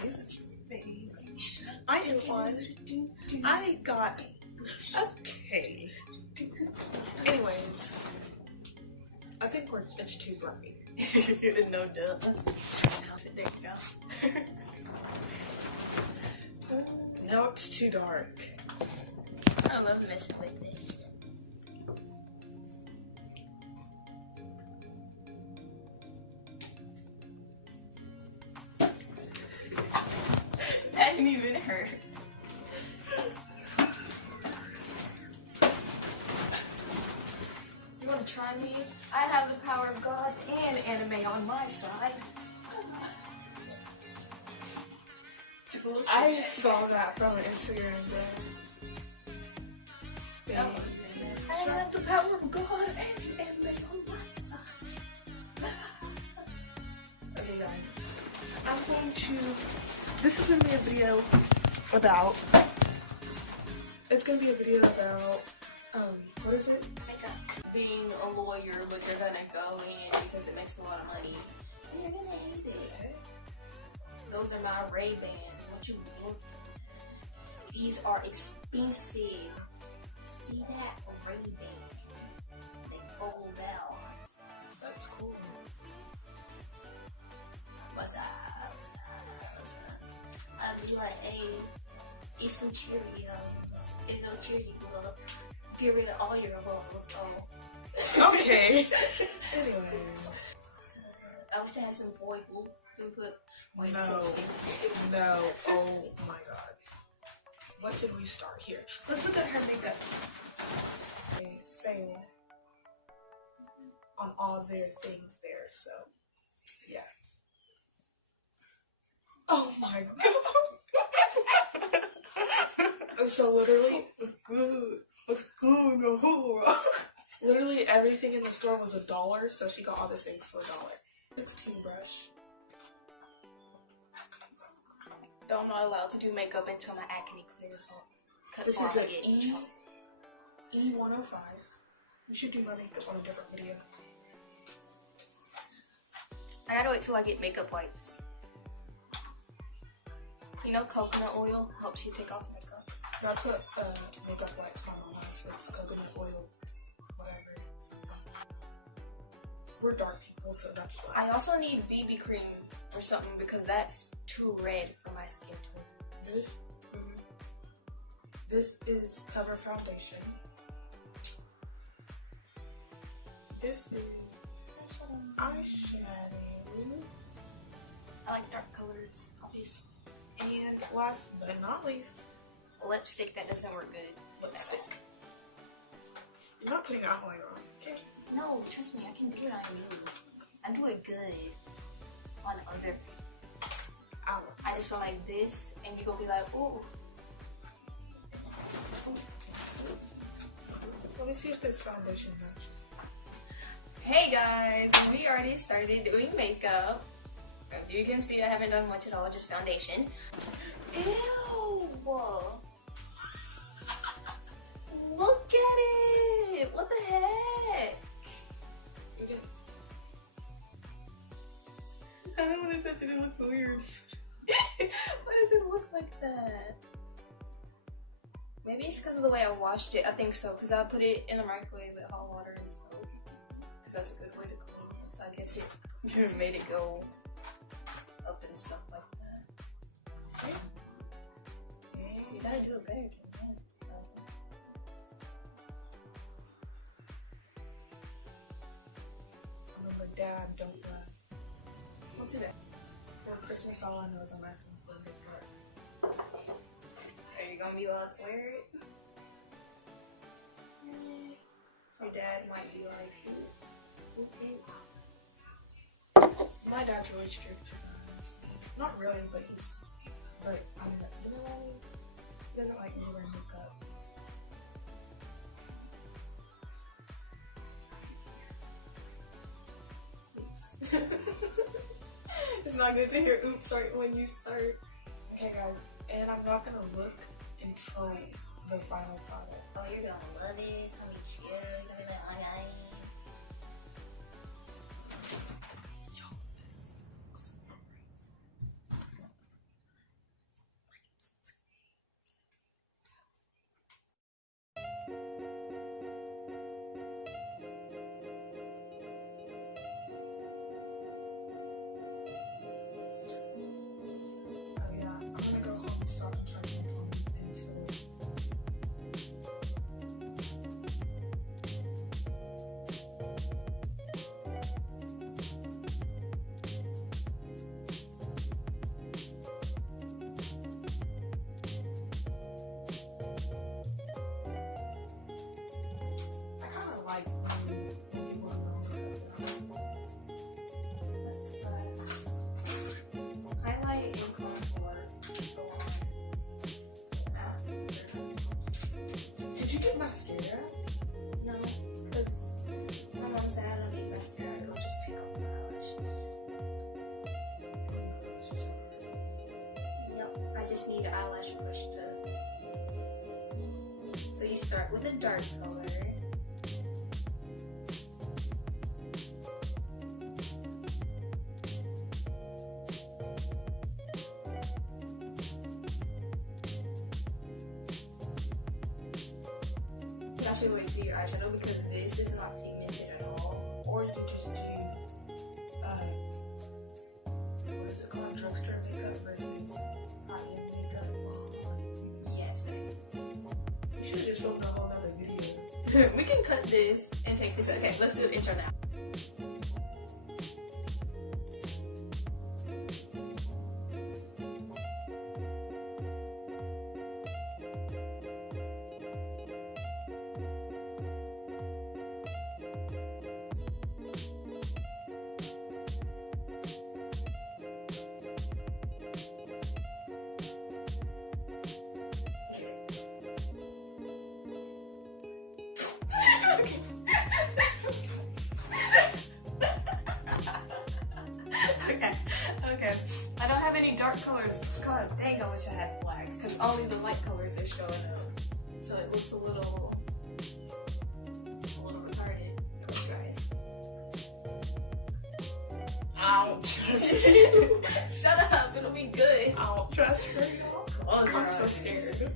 guys, I did one. I got okay. Anyways, I think it's too bright. No duh. There you go. Now it's too dark. I love messing with this. That didn't even hurt. You want to try me? I have the power of God and anime on my side. I saw that from Instagram. I have the power of God and anime on my side. Okay, guys, I'm going to. This is gonna be a video about. It's gonna be a video about. What is it? Makeup. Being a lawyer, but you're gonna go in because it makes a lot of money. And you're gonna hate it. Those are my Ray-Bans. What you mean? These are expensive. See that? A Ray-Ban. They fold out. That's cool. What's up? I'll be like, hey, eat some Cheerios. And no Cheerios. Get rid of all your rolls. Oh. Okay. Anyways. I wish I had some boy who put white No. soap in. No. Oh my god. What did we start here? Let's look at her makeup. A sale on all their things there, so yeah. Oh my god. So literally, literally everything in the store was $1, so she got all these things for $1. 16 brush. I'm not allowed to do makeup until my acne clears up. This is an E105. We should do my makeup on a different video. I gotta wait till I get makeup wipes. You know, coconut oil helps you take off makeup. That's what makeup wipes my mom has. It's coconut oil, whatever. We're dark people, so that's why. I also need BB cream or something because that's too red for my skin tone. This is Cover Foundation. This is eyeshadow. I like dark colors, obviously. And last but not least, Lipstick that doesn't work good. lipstick. You're not putting eyeliner on, okay? No, trust me, I can do it on you. I do it good on other people. I just go like this, and you gonna be like, ooh. Let me see if this foundation matches. Hey guys, we already started doing makeup. As you can see, I haven't done much at all, just foundation. Ew! Look at it! What the heck? You did. I don't want to touch it, it looks weird. Why does it look like that? Maybe it's because of the way I washed it. I think so, because I put it in the microwave with hot water and soap. Because that's a good way to clean it. So I guess it made it go up and stuff like that. Yeah. You gotta do it better than that. Remember, Dad, don't run. What's it? For Christmas, all I know is I'm asking for a big part. Are you gonna be allowed to wear it? Your dad might be like, okay. My dad's really strict. Not really, but he's. But I mean, you know what I mean? He doesn't like me wearing makeup. It's not good to hear oops right when you start. Okay, guys, and I'm not gonna look until the final product. Oh, you're gonna love it. It's gonna be cute. It's gonna be like, Yep, I just need an eyelash brush to. So you start with a dark color. Actually, wait to your eyeshadow because this is not pigmented at all. Or you could just do, what is it called? Drugstore makeup versus high-end makeup. Yes. You should have just filmed a whole other video. We can cut this and take this. Okay, let's do the intro now. Okay. I don't have any dark colors. God dang, I wish I had black because only the light colors are showing up. So it looks a little retarded, guys. I don't trust you. Shut up, it'll be good. I don't trust her. Oh, I'm so scared.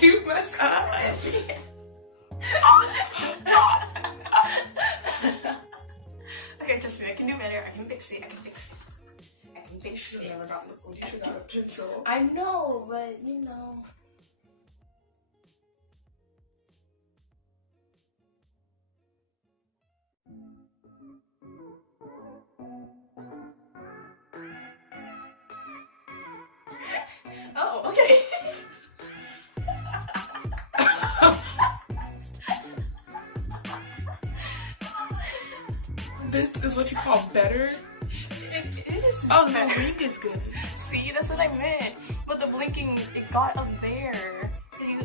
You mess up. Okay, just I can do better. I can fix it. I can fix You should have never gotten the food. You should have got a pencil. I know, but you know. Oh, okay. This is what you call better? It is. Oh, the better. blink is good. See, that's what I meant. But the blinking, it got up there.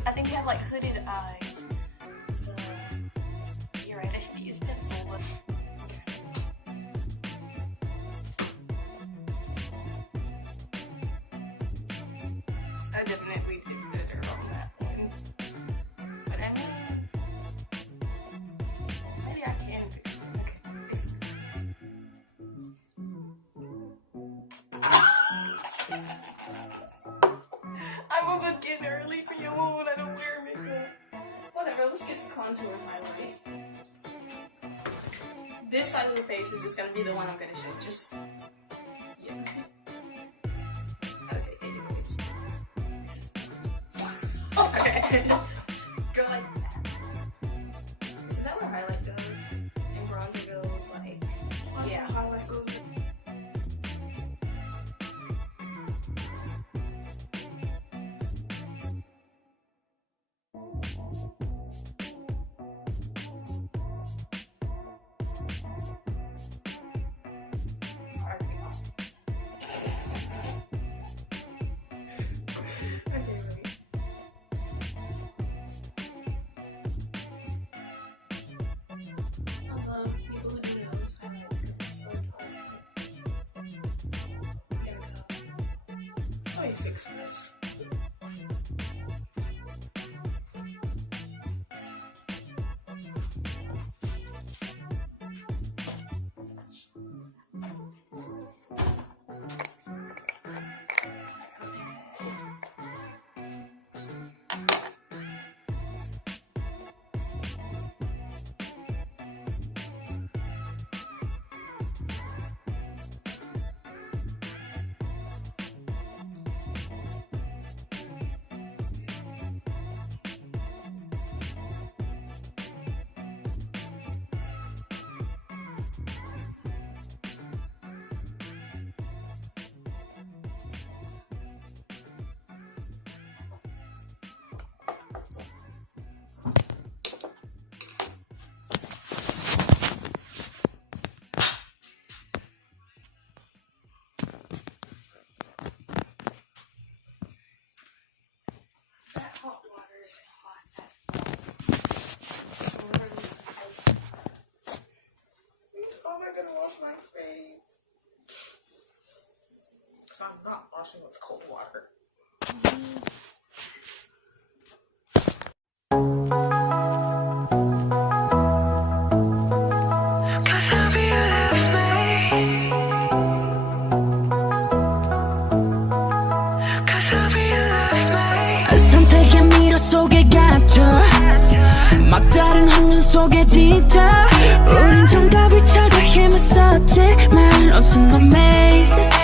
I think you have like hooded eyes. So, you're right, I should use pencil. But, I definitely did better on that one. But I mean, maybe I can fix it. Okay, fix it. I'm a beginner. Leave me alone. I don't wear makeup. Whatever, let's get to contour and highlight. This side of the face is just gonna be the one I'm gonna show. Just, yeah. Okay, anyways. Okay. God. Isn't that where highlight goes? And bronzer goes like, yeah. Highlight goes. Fix this. my face. So I'm not washing with cold water. 선택의 미로 속에 갇혀 막다른 혼돈 속에 지쳐 우린 정답을 찾아 힘을 썼지만 넌 순간 maze